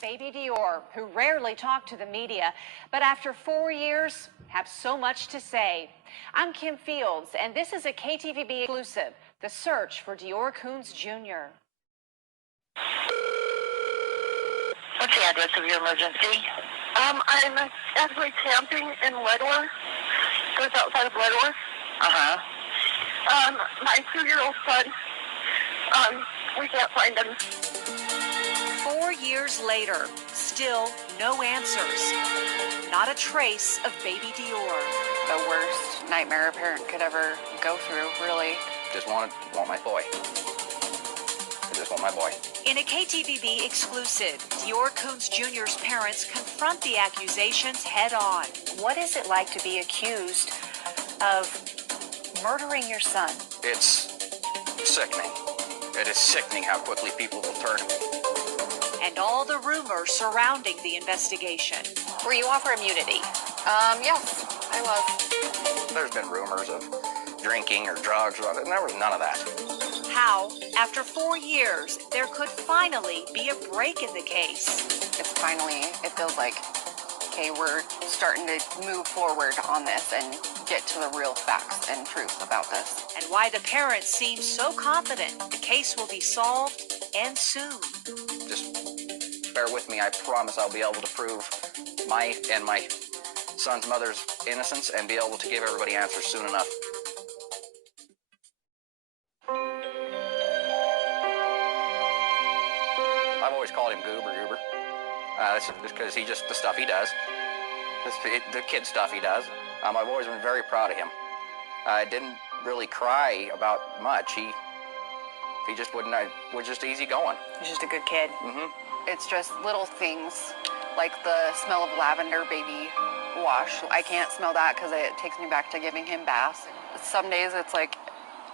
Baby DeOrr, who rarely talked to the media, but after 4 years, have so much to say. I'm Kim Fields, and this is a KTVB exclusive, The Search for DeOrr Kunz Jr. What's the address of your emergency? I'm actually camping in DeOrr, just outside of DeOrr. My 2-year-old son, we can't find him. 4 years later, still no answers. Not a trace of baby DeOrr. The worst nightmare a parent could ever go through, really. Just want my boy. I just want my boy. In a KTVB exclusive, DeOrr Kunz Jr.'s parents confront the accusations head on. What is it like to be accused of murdering your son? It's sickening. It is sickening how quickly people will turn. And all the rumors surrounding the investigation. Were you offered immunity? Yes, I was. There's been rumors of drinking or drugs, and there was none of that. How, after 4 years, there could finally be a break in the case. It's finally, it feels like, okay, we're starting to move forward on this and get to the real facts and truth about this. And why the parents seem so confident the case will be solved, and soon. Just bear with me. I promise I'll be able to prove my and my son's mother's innocence and be able to give everybody answers soon enough. I've always called him Goober. That's just because he just, the stuff he does. The kid stuff he does. I've always been very proud of him. I didn't really cry about much. He just wouldn't, was just easy going. He's just a good kid. Mm-hmm. It's just little things like the smell of lavender baby wash. I can't smell that because it takes me back to giving him baths. Some days it's like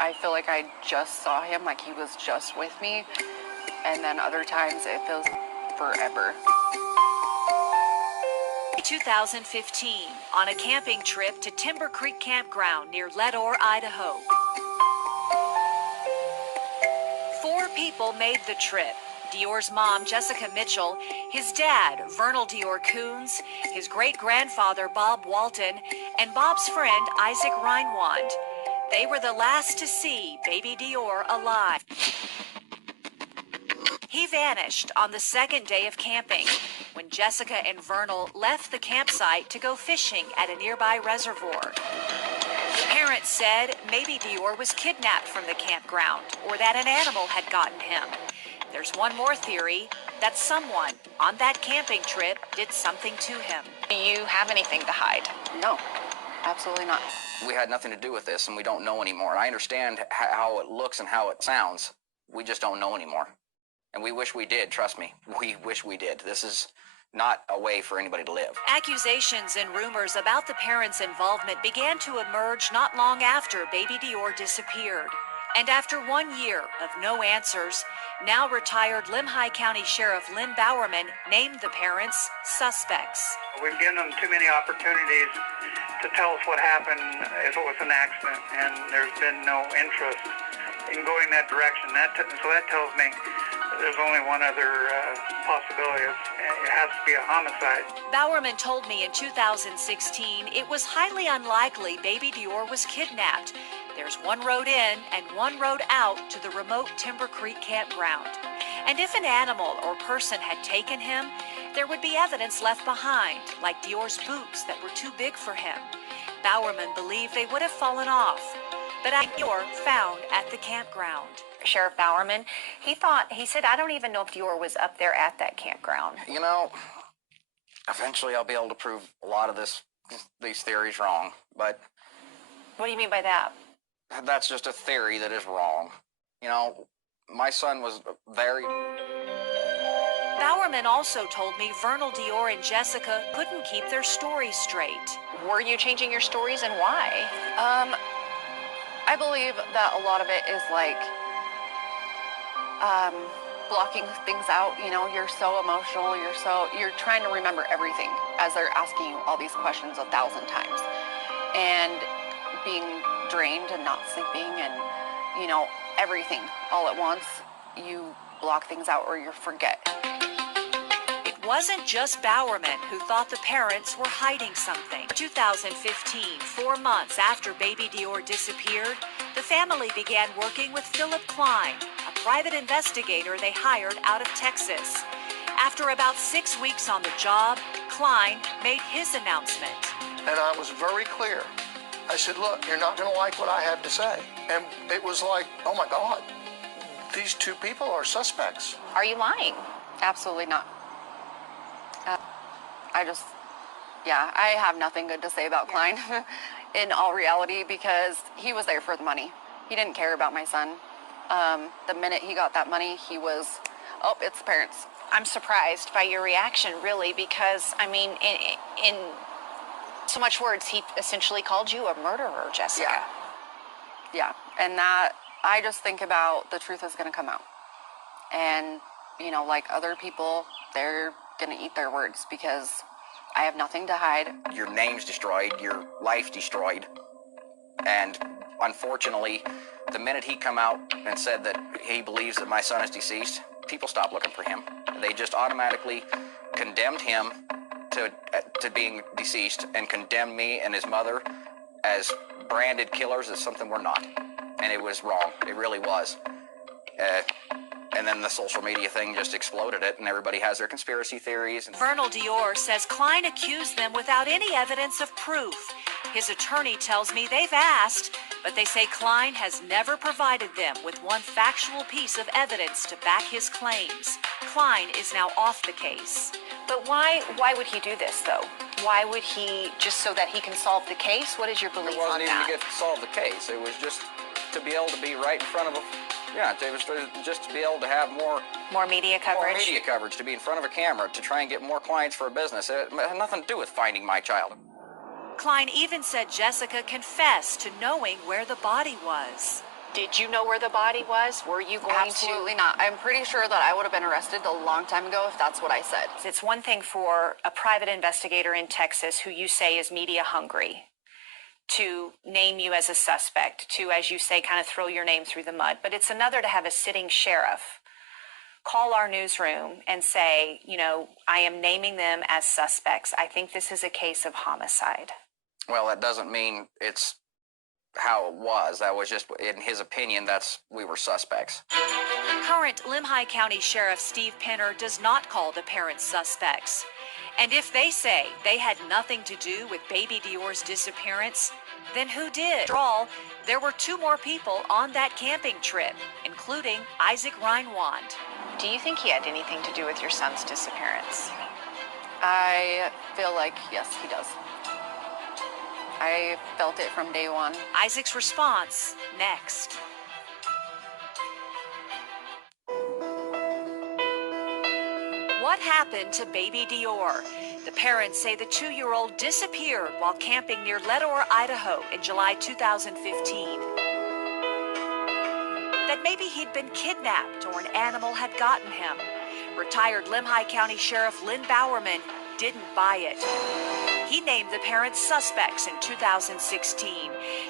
I feel like I just saw him, like he was just with me. And then other times it feels forever. 2015, on a camping trip to Timber Creek Campground near DeOrr, Idaho. 4 people made the trip. DeOrr's mom, Jessica Mitchell, his dad, Vernal DeOrr Kunz, his great-grandfather, Bob Walton, and Bob's friend, Isaac Reinwand. They were the last to see baby DeOrr alive. He vanished on the second day of camping when Jessica and Vernal left the campsite to go fishing at a nearby reservoir. Parents said maybe DeOrr was kidnapped from the campground or that an animal had gotten him. There's one more theory, that someone on that camping trip did something to him. Do you have anything to hide? No, absolutely not. We had nothing to do with this, and we don't know anymore. I understand how it looks and how it sounds. We just don't know anymore. And we wish we did, trust me. We wish we did. This is not a way for anybody to live. Accusations and rumors about the parents' involvement began to emerge not long after baby DeOrr disappeared. And after 1 year of no answers, now retired Limhi County Sheriff Lynn Bowerman named the parents suspects. We've given them too many opportunities to tell us what happened if it was an accident, and there's been no interest in going that direction. So that tells me there's only one other possibility. It has to be a homicide. Bowerman told me in 2016 it was highly unlikely baby DeOrr was kidnapped. There's one road in and one road out to the remote Timber Creek campground. And if an animal or person had taken him, there would be evidence left behind, like DeOrr's boots that were too big for him. Bowerman believed they would have fallen off, but DeOrr found at the campground. Sheriff Bowerman, he said, I don't even know if DeOrr was up there at that campground. You know, eventually I'll be able to prove a lot of these theories wrong, but... What do you mean by that? That's just a theory that is wrong. You know, my son was very... Bowerman also told me Vernal DeOrr and Jessica couldn't keep their stories straight. Were you changing your stories, and why? I believe that a lot of it is like blocking things out. You know, you're so emotional, you're trying to remember everything as they're asking you all these questions 1,000 times. And being drained and not sleeping and, you know, everything all at once, you block things out or you forget. It wasn't just Bowerman who thought the parents were hiding something. 2015, 4 months after baby DeOrr disappeared, the family began working with Philip Klein, a private investigator they hired out of Texas. After about 6 weeks on the job, Klein made his announcement. And I was very clear. I said, look, you're not going to like what I have to say. And it was like, oh my God, these two people are suspects. Are you lying? Absolutely not. I have nothing good to say about Klein in all reality, because he was there for the money. He didn't care about my son. The minute he got that money, he was, oh, it's the parents. I'm surprised by your reaction, really, because, I mean, in so much words, he essentially called you a murderer, Jessica. Yeah, and that, I just think about the truth is going to come out. And, you know, like other people, they're going to eat their words, because I have nothing to hide. Your name's destroyed, your life's destroyed. And unfortunately, the minute he come out and said that he believes that my son is deceased, people stopped looking for him. They just automatically condemned him to being deceased and condemned me and his mother as branded killers, as something we're not. And it was wrong. It really was. And then the social media thing just exploded it, and everybody has their conspiracy theories. Vernal DeOrr says Klein accused them without any evidence of proof. His attorney tells me they've asked, but they say Klein has never provided them with one factual piece of evidence to back his claims. Klein is now off the case. But why would he do this, though? Why would he, just so that he can solve the case? What is your belief on It wasn't even that? to solve the case. It was just to be able to be right in front of it was just to be able to have more More media coverage? More media coverage, to be in front of a camera, to try and get more clients for a business. It had nothing to do with finding my child. Klein even said Jessica confessed to knowing where the body was. Did you know where the body was? Were you going Absolutely not. I'm pretty sure that I would have been arrested a long time ago if that's what I said. It's one thing for a private investigator in Texas who you say is media hungry to name you as a suspect, to, as you say, kind of throw your name through the mud. But it's another to have a sitting sheriff call our newsroom and say, you know, I am naming them as suspects. I think this is a case of homicide. Well, that doesn't mean it's how it was. That was just, in his opinion, we were suspects. Current Limhi County Sheriff Steve Penner does not call the parents suspects. And if they say they had nothing to do with baby DeOrr's disappearance, then who did? After all, there were 2 more people on that camping trip, including Isaac Reinwand. Do you think he had anything to do with your son's disappearance? I feel like, yes, he does. I felt it from day one. Isaac's response next. What happened to baby DeOrr? The parents say the 2-year-old disappeared while camping near DeOrr, Idaho in July 2015. That maybe he'd been kidnapped or an animal had gotten him. Retired Limhi County Sheriff Lynn Bowerman didn't buy it. He named the parents suspects in 2016.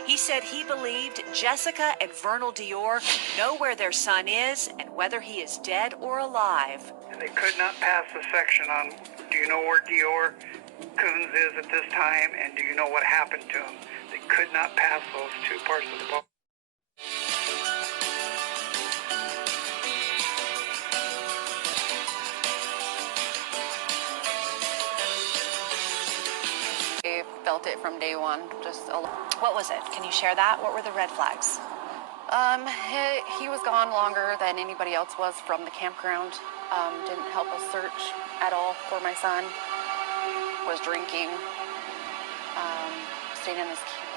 He said he believed Jessica and Vernal DeOrr know where their son is and whether he is dead or alive. They could not pass the section on, do you know where DeOrr Kunz is at this time, and do you know what happened to him? They could not pass those 2 parts of the book. I felt it from day one, just a lot. What was it? Can you share that? What were the red flags? He was gone longer than anybody else was from the campground. Didn't help us search at all for my son. Was drinking. Stayed in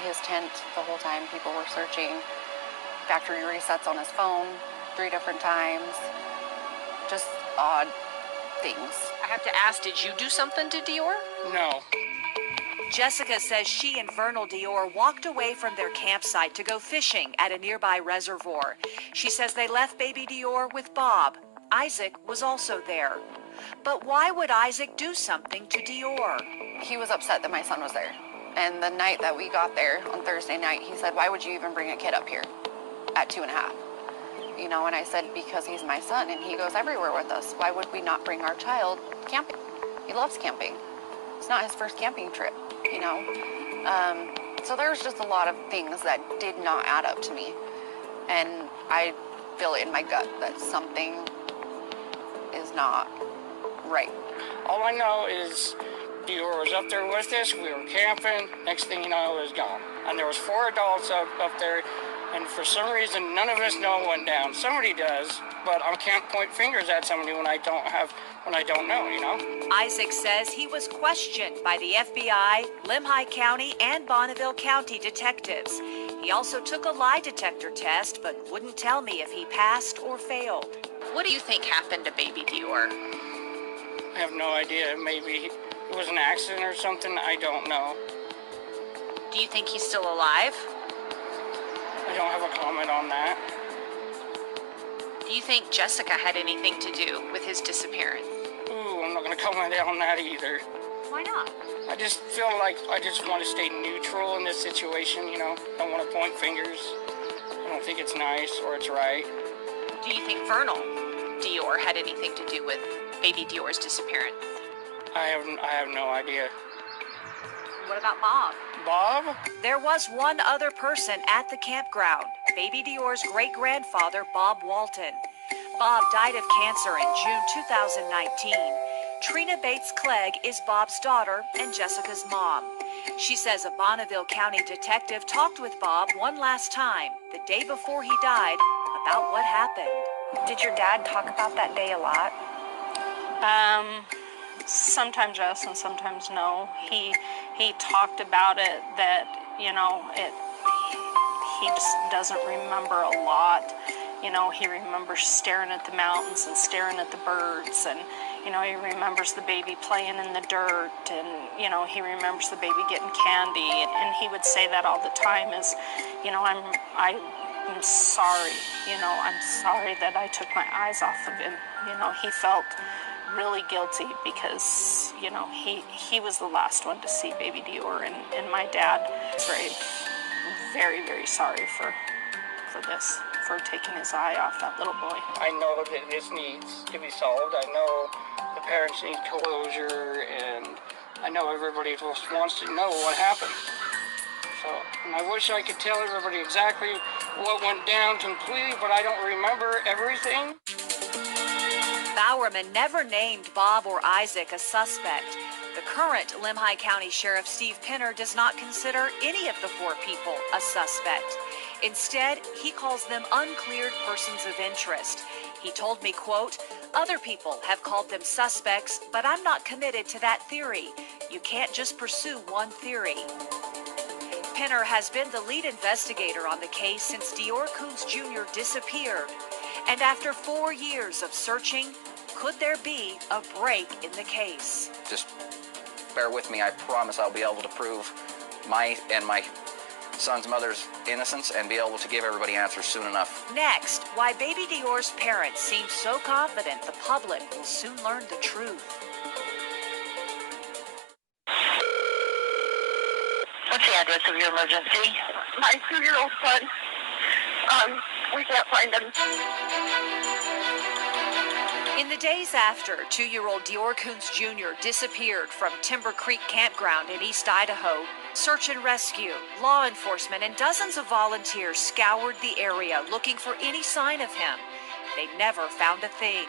his tent the whole time people were searching. Factory resets on his phone 3 different times. Just odd things. I have to ask, did you do something to DeOrr? No. Jessica says she and Vernal DeOrr walked away from their campsite to go fishing at a nearby reservoir. She says they left baby DeOrr with Bob. Isaac was also there. But why would Isaac do something to DeOrr? He was upset that my son was there. And the night that we got there, on Thursday night, he said, why would you even bring a kid up here at 2.5? You know, and I said, because he's my son and he goes everywhere with us. Why would we not bring our child camping? He loves camping. It's not his first camping trip, you know. So there's just a lot of things that did not add up to me. And I feel it in my gut that something is not right. All I know is DeOrr was up there with us. We were camping. Next thing you know, it was gone. And there was 4 adults up there. And for some reason, none of us know what went down. Somebody does, but I can't point fingers at somebody when I don't know, you know? Isaac says he was questioned by the FBI, Limhi County, and Bonneville County detectives. He also took a lie detector test, but wouldn't tell me if he passed or failed. What do you think happened to baby DeOrr? I have no idea. Maybe it was an accident or something. I don't know. Do you think he's still alive? I don't have a comment on that. Do you think Jessica had anything to do with his disappearance? Ooh, I'm not going to comment on that either. Why not? I just feel like I just want to stay neutral in this situation, you know? Don't want to point fingers. I don't think it's nice or it's right. Do you think Vernal DeOrr had anything to do with baby DeOrr's disappearance? I have no idea. What about Bob? Bob? There was one other person at the campground, baby DeOrr's great-grandfather, Bob Walton. Bob died of cancer in June 2019. Trina Bates-Clegg is Bob's daughter and Jessica's mom. She says a Bonneville County detective talked with Bob one last time, the day before he died, about what happened. Did your dad talk about that day a lot? Sometimes yes and sometimes no. He talked about it that, you know, he just doesn't remember a lot. You know, he remembers staring at the mountains and staring at the birds, and, you know, he remembers the baby playing in the dirt, and, you know, he remembers the baby getting candy, and he would say that all the time is, you know, I'm sorry, you know, I'm sorry that I took my eyes off of him. You know, he felt really guilty because, you know, he was the last one to see baby DeOrr, and my dad is very, very sorry for this, for taking his eye off that little boy. I know that this needs to be solved. I know the parents need closure, and I know everybody just wants to know what happened. So, and I wish I could tell everybody exactly what went down completely, but I don't remember everything. Bowerman never named Bob or Isaac a suspect. The current Limhi County Sheriff Steve Pinner does not consider any of the 4 people a suspect. Instead, he calls them uncleared persons of interest. He told me, quote, "Other people have called them suspects, but I'm not committed to that theory. You can't just pursue one theory." Pinner has been the lead investigator on the case since DeOrr Kunz Jr. disappeared. And after 4 years of searching, could there be a break in the case? Just bear with me. I promise I'll be able to prove my son's mother's innocence and be able to give everybody answers soon enough. Next, why baby DeOrr's parents seem so confident the public will soon learn the truth. What's the address of your emergency? My 2-year-old son, we can't find him. In the days after 2-year-old DeOrr Kunz Jr. disappeared from Timber Creek Campground in East Idaho, search and rescue, law enforcement, and dozens of volunteers scoured the area looking for any sign of him. They never found a thing.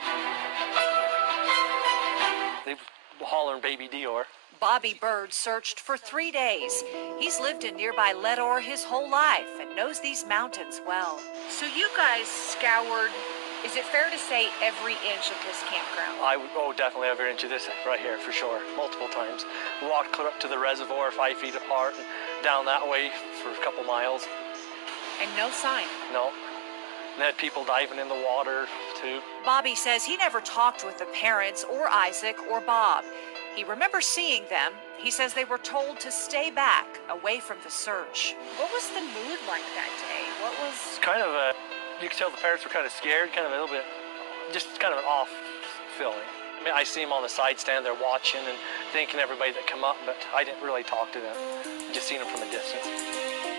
They were hollering baby DeOrr. Bobby Bird searched for 3 days. He's lived in nearby Ledor his whole life and knows these mountains well. So you guys scoured, is it fair to say, every inch of this campground? Definitely every inch of this right here, for sure, multiple times. We walked clear up to the reservoir 5 feet apart and down that way for a couple miles. And no sign? No. And they had people diving in the water, too. Bobby says he never talked with the parents or Isaac or Bob. He remembers seeing them. He says they were told to stay back, away from the search. What was the mood like that day? What was... Kind of you could tell the parents were kind of scared, kind of a little bit, just kind of an off feeling. I mean, I see them on the side stand there watching and thanking everybody that come up, but I didn't really talk to them. Just seen them from a distance.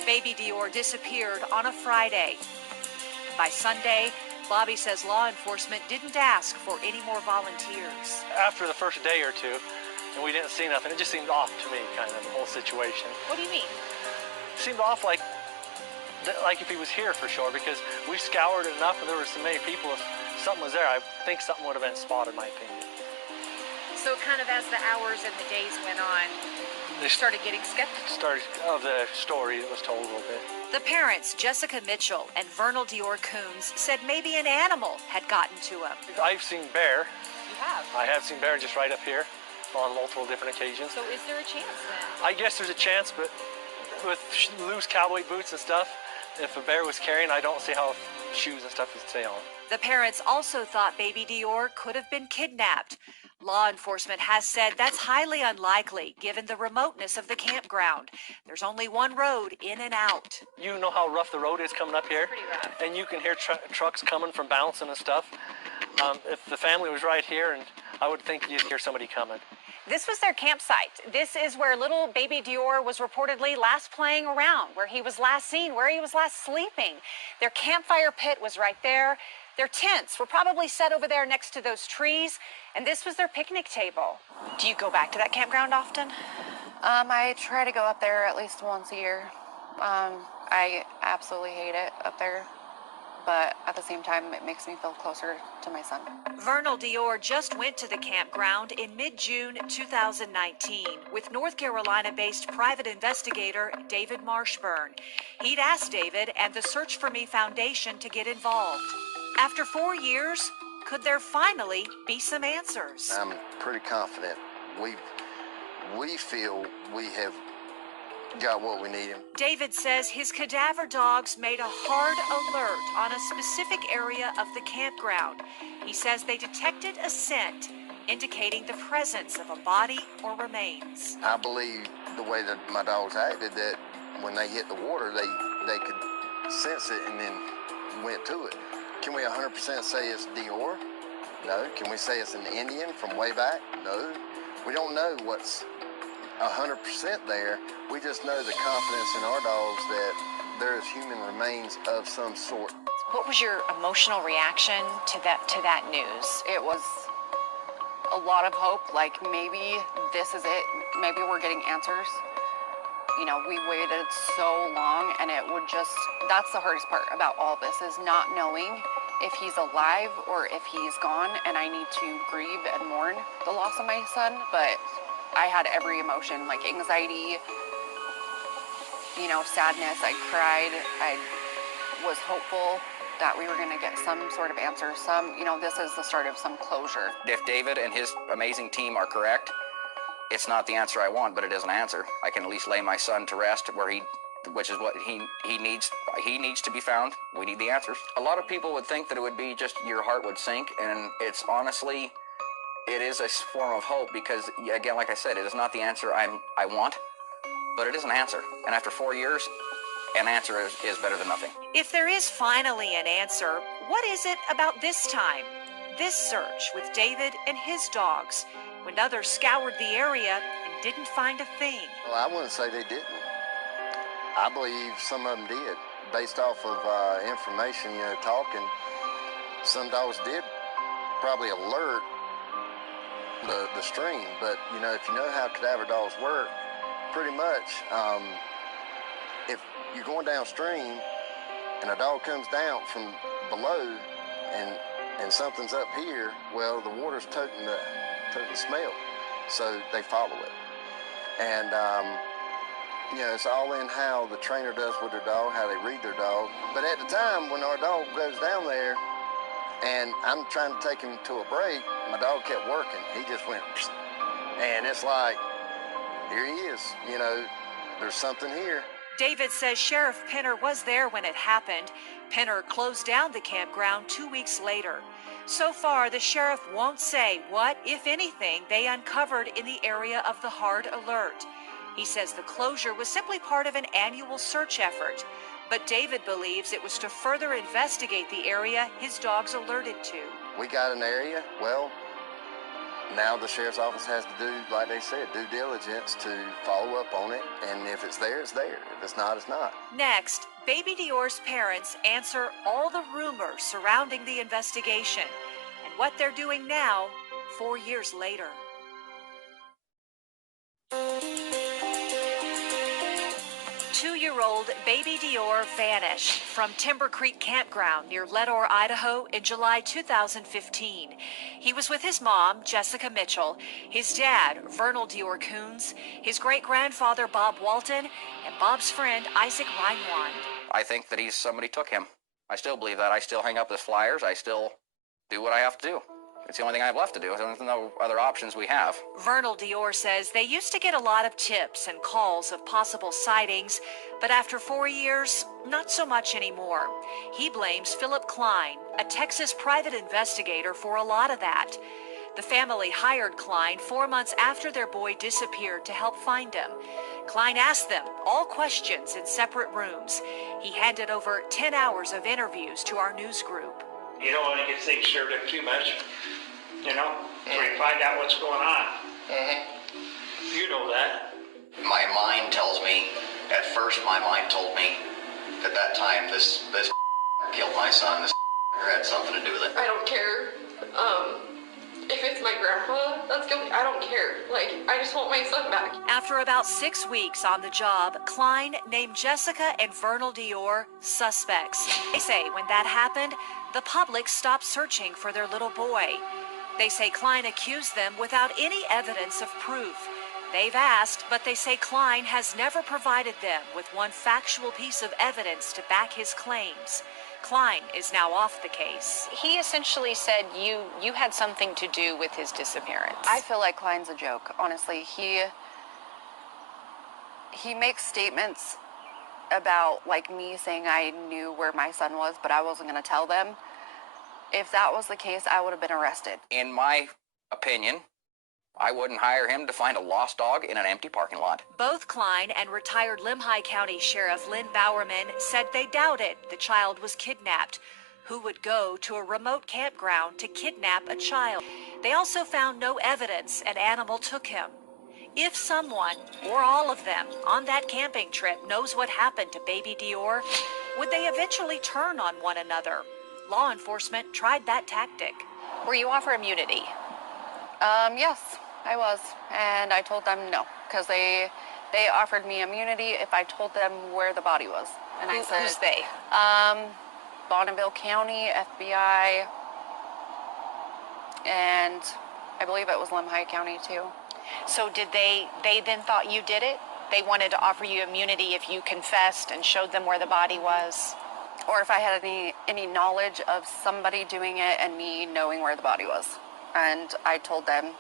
Baby DeOrr disappeared on a Friday. By Sunday, Bobby says law enforcement didn't ask for any more volunteers. After the first day or two, and we didn't see nothing. It just seemed off to me, kind of, the whole situation. What do you mean? It seemed off like if he was here for sure, because we scoured it enough and there were so many people. If something was there, I think something would have been spotted, in my opinion. So kind of as the hours and the days went on, they started getting skeptical. Started of the story that was told a little bit. The parents, Jessica Mitchell and DeOrr Kunz, said maybe an animal had gotten to him. I've seen bear. You have? I have seen bear just right up here on multiple different occasions. So is there a chance then? I guess there's a chance, but with loose cowboy boots and stuff, if a bear was carrying, I don't see how shoes and stuff would stay on. The parents also thought baby DeOrr could have been kidnapped. Law enforcement has said that's highly unlikely given the remoteness of the campground. There's only one road in and out. You know how rough the road is coming up here? Pretty rough. And you can hear trucks coming from bouncing and stuff. If the family was right here, and I would think you'd hear somebody coming. This was their campsite. This is where little baby DeOrr was reportedly last playing around, where he was last seen, where he was last sleeping. Their campfire pit was right there. Their tents were probably set over there next to those trees, and this was their picnic table. Do you go back to that campground often? I try to go up there at least once a year. I absolutely hate it up there, but at the same time, it makes me feel closer to my son. DeOrr just went to the campground in mid-June 2019 with North Carolina-based private investigator David Marshburn. He'd asked David and the Search for Me Foundation to get involved. After 4 years, could there finally be some answers? I'm pretty confident. We feel we have got what we need. David says his cadaver dogs made a hard alert on a specific area of the campground. He says they detected a scent indicating the presence of a body or remains. I believe the way that my dogs acted, that when they hit the water, they could sense it and then went to it. Can we 100% say it's DeOrr? No. Can we say it's an Indian from way back? No. We don't know what's 100% there. We just know the confidence in our dogs that there is human remains of some sort. What was your emotional reaction to that news? It was a lot of hope, like maybe this is it. Maybe we're getting answers. You know, we waited so long, and it would just, that's the hardest part about all this, is not knowing if he's alive or if he's gone, and I need to grieve and mourn the loss of my son. But I had every emotion, like anxiety, you know, sadness. I cried. I was hopeful that we were going to get some sort of answer. This is the start of some closure. If David and his amazing team are correct, it's not the answer I want, but it is an answer. I can at least lay my son to rest, which is what he needs. He needs to be found. We need the answers. A lot of people would think that it would be just your heart would sink, and it's honestly, it is a form of hope because, again, like I said, it is not the answer I want, but it is an answer. And after 4 years, an answer is better than nothing. If there is finally an answer, what is it about this time? This search with David and his dogs, when others scoured the area and didn't find a thing. Well, I wouldn't say they didn't. I believe some of them did. Based off of information, talking, some dogs did probably alert the stream. But, if you know how cadaver dogs work, pretty much, if you're going downstream and a dog comes down from below and something's up here, well, the water's toting the smell, so they follow it. And it's all in how the trainer does with their dog, how they read their dog. But at the time when our dog goes down there and I'm trying to take him to a break, my dog kept working. He just went, and it's like, here he is, there's something here. David says Sheriff Penner was there when it happened. Penner closed down the campground 2 weeks later. So far, the sheriff won't say what, if anything, they uncovered in the area of the hard alert. He says the closure was simply part of an annual search effort, but David believes it was to further investigate the area his dogs alerted to. We got an area, well, now the sheriff's office has to do, like they said, due diligence to follow up on it, and if it's there, it's there. If it's not, it's not. Next, baby DeOrr's parents answer all the rumors surrounding the investigation and what they're doing now, 4 years later. Two-year-old baby DeOrr vanished from Timber Creek Campground near DeOrr, Idaho in July 2015. He was with his mom, Jessica Mitchell, his dad, DeOrr Kunz, his great-grandfather, Bob Walton, and Bob's friend, Isaac Reinwand. I think that somebody took him. I still believe that. I still hang up his flyers. I still do what I have to do. It's the only thing I have left to do. There's no other options we have. DeOrr says they used to get a lot of tips and calls of possible sightings, but after 4 years, not so much anymore. He blames Philip Klein, a Texas private investigator, for a lot of that. The family hired Klein 4 months after their boy disappeared to help find him. Klein asked them all questions in separate rooms. He handed over 10 hours of interviews to our news group. You don't want to get things stirred up too much, you know, so you find out what's going on. You know that. My mind tells me, at first my mind told me, at that time, this killed my son, this had something to do with it. I don't care. If it's my grandpa that's guilty, I don't care. Like, I just want my son back. After about 6 weeks on the job, Klein named Jessica and DeOrr suspects. They say when that happened, the public stopped searching for their little boy. They say Klein accused them without any evidence of proof. They've asked, but they say Klein has never provided them with one factual piece of evidence to back his claims. Klein is now off the case. He essentially said you had something to do with his disappearance. I feel like Klein's a joke, honestly. He makes statements about, like, me saying I knew where my son was, but I wasn't going to tell them. If that was the case, I would have been arrested. In my opinion, I wouldn't hire him to find a lost dog in an empty parking lot. Both Klein and retired Limhi County Sheriff Lynn Bowerman said they doubted the child was kidnapped. Who would go to a remote campground to kidnap a child? They also found no evidence an animal took him. If someone, or all of them, on that camping trip knows what happened to baby DeOrr, would they eventually turn on one another? Law enforcement tried that tactic. Were you offered immunity? Yes, I was, and I told them no, because they offered me immunity if I told them where the body was. And I said, who's they? Bonneville County, FBI, and I believe it was Limhi County too. So did they then thought you did it? They wanted to offer you immunity if you confessed and showed them where the body was? Or if I had any knowledge of somebody doing it and me knowing where the body was. And I told them,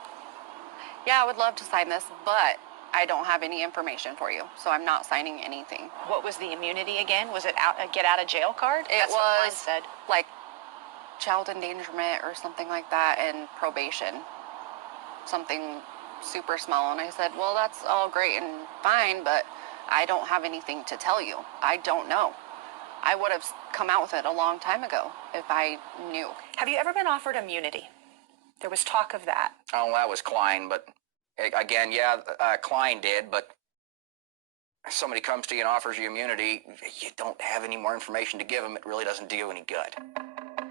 yeah, I would love to sign this, but I don't have any information for you, so I'm not signing anything. What was the immunity again? Was it a get out of jail card? It was like child endangerment or something like that, and probation, something super small. And I said, well, that's all great and fine, but I don't have anything to tell you. I don't know. I would have come out with it a long time ago if I knew. Have you ever been offered immunity? There was talk of that. Oh, that was Klein, but again, yeah, Klein did, but if somebody comes to you and offers you immunity, you don't have any more information to give them, it really doesn't do you any good.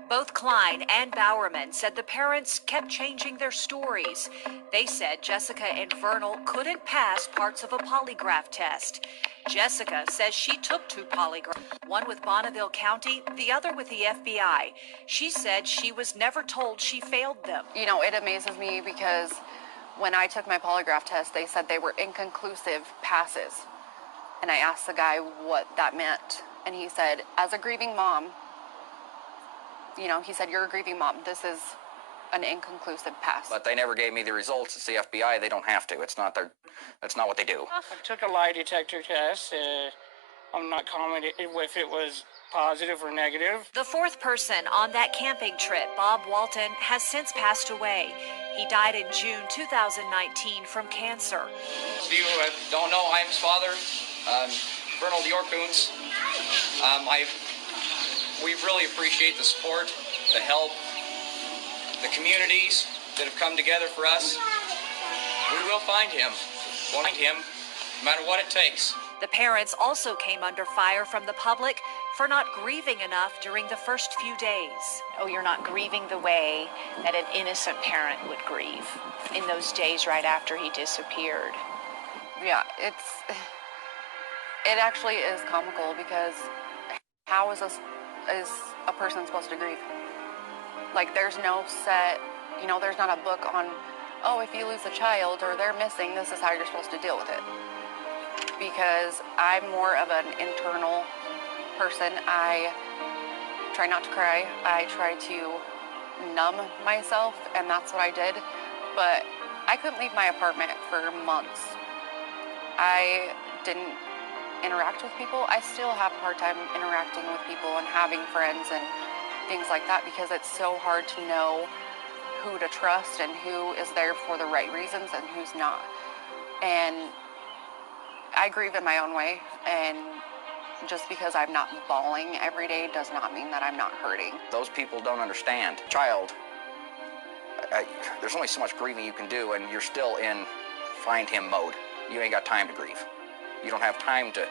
Both Klein and Bowerman said the parents kept changing their stories. They said Jessica and Vernal couldn't pass parts of a polygraph test. Jessica says she took 2 polygraphs, one with Bonneville County, the other with the FBI. She said she was never told she failed them. You know, it amazes me because when I took my polygraph test, they said they were inconclusive passes. And I asked the guy what that meant. And he said, as a grieving mom, you know, he said, you're a grieving mom. This is an inconclusive pass. But they never gave me the results. It's the FBI. They don't have to. That's not what they do. I took a lie detector test. I'm not commenting if it was positive or negative. The 4th person on that camping trip, Bob Walton, has since passed away. He died in June 2019 from cancer. If you don't know, I'm his father, DeOrr Kunz. We really appreciate the support, the help, the communities that have come together for us. We will find him. We'll find him no matter what it takes. The parents also came under fire from the public for not grieving enough during the first few days. Oh, you're not grieving the way that an innocent parent would grieve in those days right after he disappeared. it actually is comical because how is a person supposed to grieve? Like, there's no set, you know, there's not a book on, oh, if you lose a child or they're missing, this is how you're supposed to deal with it. Because I'm more of an internal person. I try not to cry. I try to numb myself, and that's what I did. But I couldn't leave my apartment for months. I didn't interact with people. I still have a hard time interacting with people and having friends and things like that because it's so hard to know who to trust and who is there for the right reasons and who's not. And I grieve in my own way, and just because I'm not bawling every day does not mean that I'm not hurting. Those people don't understand. Child, there's only so much grieving you can do, and you're still in find him mode. You ain't got time to grieve. You don't have time to,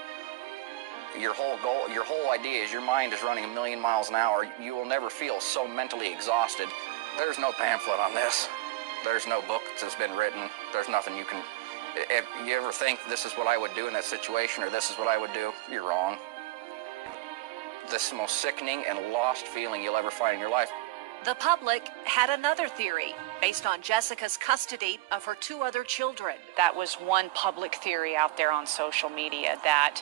your whole goal, your whole idea is your mind is running 1,000,000 miles an hour. You will never feel so mentally exhausted. There's no pamphlet on this. There's no book that's been written. There's nothing you can, if you ever think this is what I would do in that situation or this is what I would do, you're wrong. This is the most sickening and lost feeling you'll ever find in your life. The public had another theory based on Jessica's custody of her 2 other children. That was one public theory out there on social media, that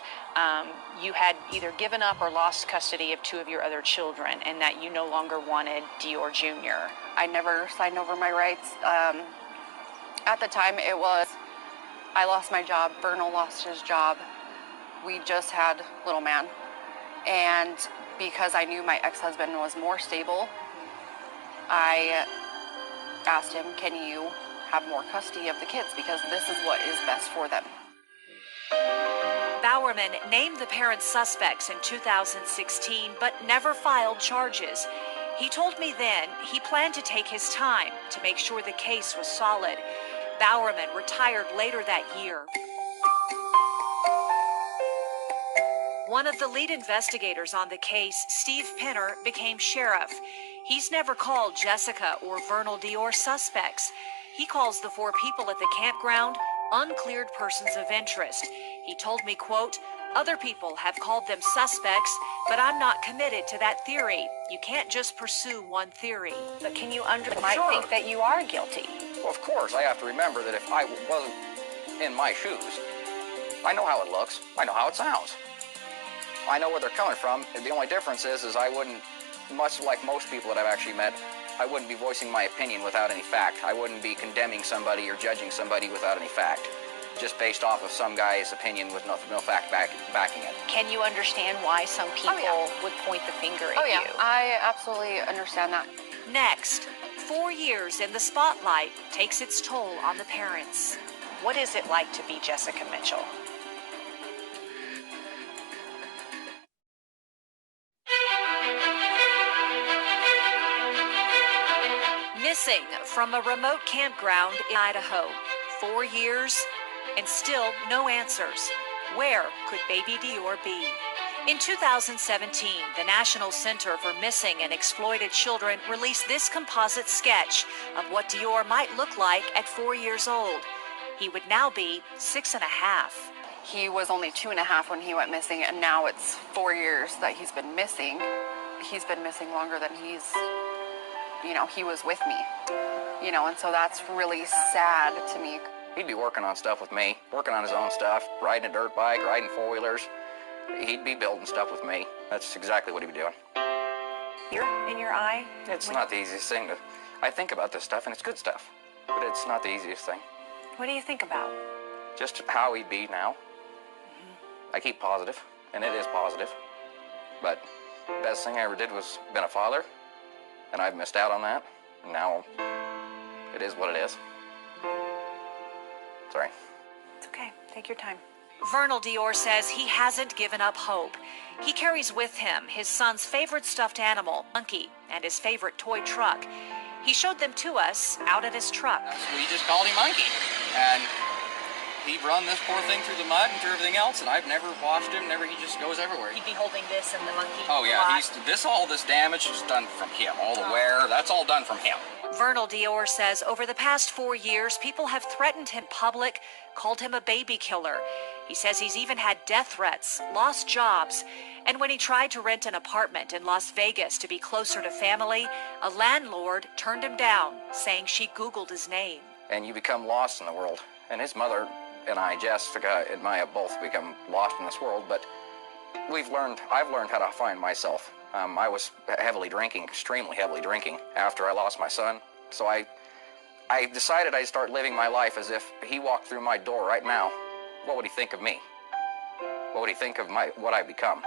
you had either given up or lost custody of 2 of your other children and that you no longer wanted DeOrr Jr. I never signed over my rights. At the time, it was, I lost my job, Vernal lost his job. We just had little man. And because I knew my ex-husband was more stable, I asked him, can you have more custody of the kids? Because this is what is best for them. Bowerman named the parents suspects in 2016, but never filed charges. He told me then he planned to take his time to make sure the case was solid. Bowerman retired later that year. One of the lead investigators on the case, Steve Pinner, became sheriff. He's never called Jessica or Vernal DeOrr suspects. He calls the 4 people at the campground uncleared persons of interest. He told me, quote, other people have called them suspects, but I'm not committed to that theory. You can't just pursue one theory. But can you might think that you are guilty? Well, of course, I have to remember that if I wasn't in my shoes, I know how it looks. I know how it sounds. I know where they're coming from. The only difference is I wouldn't, much like most people that I've actually met, I wouldn't be voicing my opinion without any fact. I wouldn't be condemning somebody or judging somebody without any fact, just based off of some guy's opinion with no fact backing it. Can you understand why some people would point the finger at you? I absolutely understand that. Next, 4 years in the spotlight takes its toll on the parents. What is it like to be Jessica Mitchell? Missing from a remote campground in Idaho. 4 years and still no answers. Where could baby DeOrr be? In 2017, the National Center for Missing and Exploited Children released this composite sketch of what DeOrr might look like at 4 years old. He would now be 6.5. He was only 2.5 when he went missing, and now it's 4 years that he's been missing. He's been missing longer than he was with me, and so that's really sad to me. He'd be working on stuff with me, working on his own stuff, riding a dirt bike, riding 4-wheelers. He'd be building stuff with me. That's exactly what he'd be doing. Tear in your eye? It's not the easiest thing to, I think about this stuff and it's good stuff, but it's not the easiest thing. What do you think about? Just how he'd be now. I keep positive, and it is positive, but the best thing I ever did was been a father, and I've missed out on that, and now it is what it is. Sorry. It's okay. Take your time. Vernal DeOrr says he hasn't given up hope. He carries with him his son's favorite stuffed animal, Monkey, and his favorite toy truck. He showed them to us out at his truck. We just called him Monkey, and he'd run this poor thing through the mud and through everything else, and I've never washed him, he just goes everywhere. He'd be holding this and the monkey. Oh yeah, all this damage is done from him. All the wear, that's all done from him. Vernal DeOrr says over the past 4 years, people have threatened him in public, called him a baby killer. He says he's even had death threats, lost jobs, and when he tried to rent an apartment in Las Vegas to be closer to family, a landlord turned him down, saying she Googled his name. And you become lost in the world. And his mother and I, Jessica and Maya, both become lost in this world, but I've learned how to find myself. I was heavily drinking, extremely heavily drinking, after I lost my son. So I decided I'd start living my life as if he walked through my door right now. What would he think of me? What would he think of what I've become?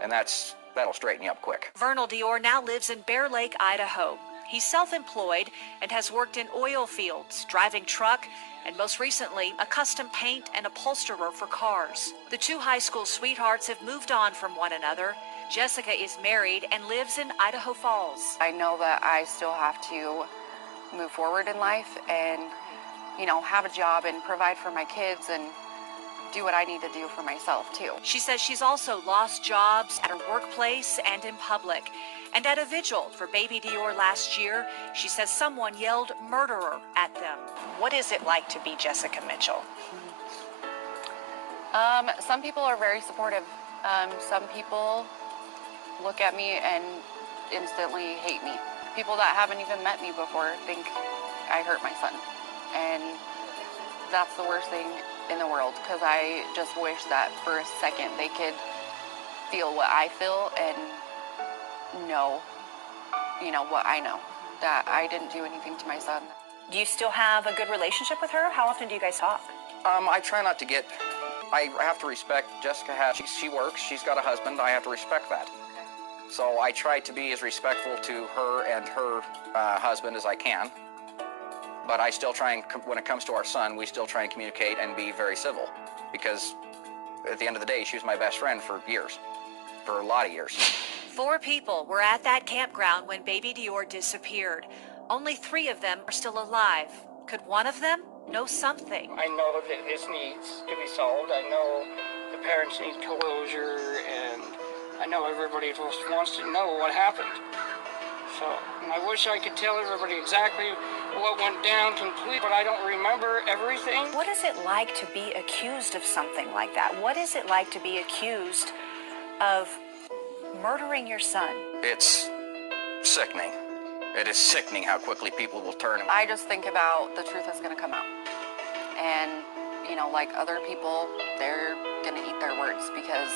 And that'll straighten you up quick. Vernal DeOrr now lives in Bear Lake, Idaho. He's self-employed and has worked in oil fields, driving truck, and most recently, a custom paint and upholsterer for cars. The two high school sweethearts have moved on from one another. Jessica is married and lives in Idaho Falls. I know that I still have to move forward in life and, have a job and provide for my kids and do what I need to do for myself too. She says she's also lost jobs at her workplace and in public. And at a vigil for baby DeOrr last year, she says someone yelled murderer at them. What is it like to be Jessica Mitchell? Some people are very supportive. Some people look at me and instantly hate me. People that haven't even met me before think I hurt my son. And that's the worst thing in the world, because I just wish that for a second they could feel what I feel and know, what I know, that I didn't do anything to my son. Do you still have a good relationship with her? How often do you guys talk? I try not to I have to respect Jessica. She works, she's got a husband, I have to respect that. So I try to be as respectful to her and her husband as I can. But I still try and, when it comes to our son, we still try and communicate and be very civil. Because at the end of the day, she was my best friend for years, for a lot of years. 4 people were at that campground when baby DeOrr disappeared. Only 3 of them are still alive. Could one of them know something? I know that this needs to be solved. I know the parents need closure, and I know everybody just wants to know what happened. So, and I wish I could tell everybody exactly what went down completely, but I don't remember everything. What is it like to be accused of something like that? What is it like to be accused of murdering your son? It's sickening. It is sickening how quickly people will turn. I just think about the truth is going to come out. And, like other people, they're going to eat their words, because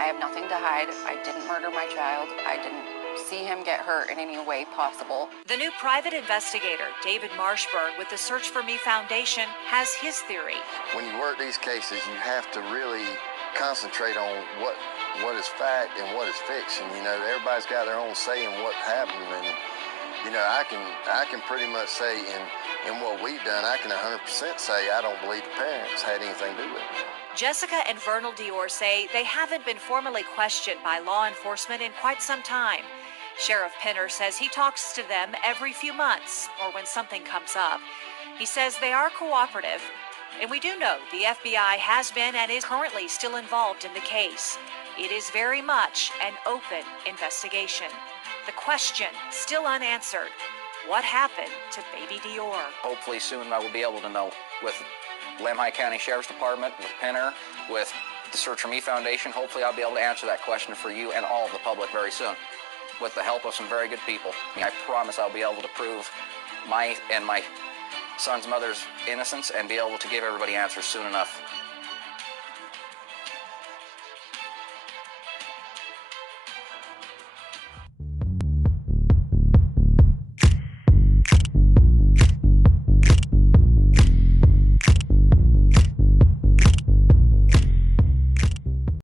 I have nothing to hide. I didn't murder my child. I didn't see him get hurt in any way possible. The new private investigator, David Marshburn, with the Search for Me Foundation, has his theory. When you work these cases, you have to really concentrate on what is fact and what is fiction. Everybody's got their own say in what happened, and I can pretty much say in what we've done, I can 100% say I don't believe the parents had anything to do with it. Jessica and Vernal DeOrr say they haven't been formally questioned by law enforcement in quite some time. Sheriff Penner says he talks to them every few months or when something comes up. He says they are cooperative, and we do know the FBI has been and is currently still involved in the case. It is very much an open investigation. The question still unanswered: what happened to baby DeOrr? Hopefully soon I will be able to know, with Lamhi County Sheriff's Department, with Penner, with the Search for Me Foundation. Hopefully I'll be able to answer that question for you and all of the public very soon, with the help of some very good people. I promise I'll be able to prove my son's mother's innocence and be able to give everybody answers soon enough.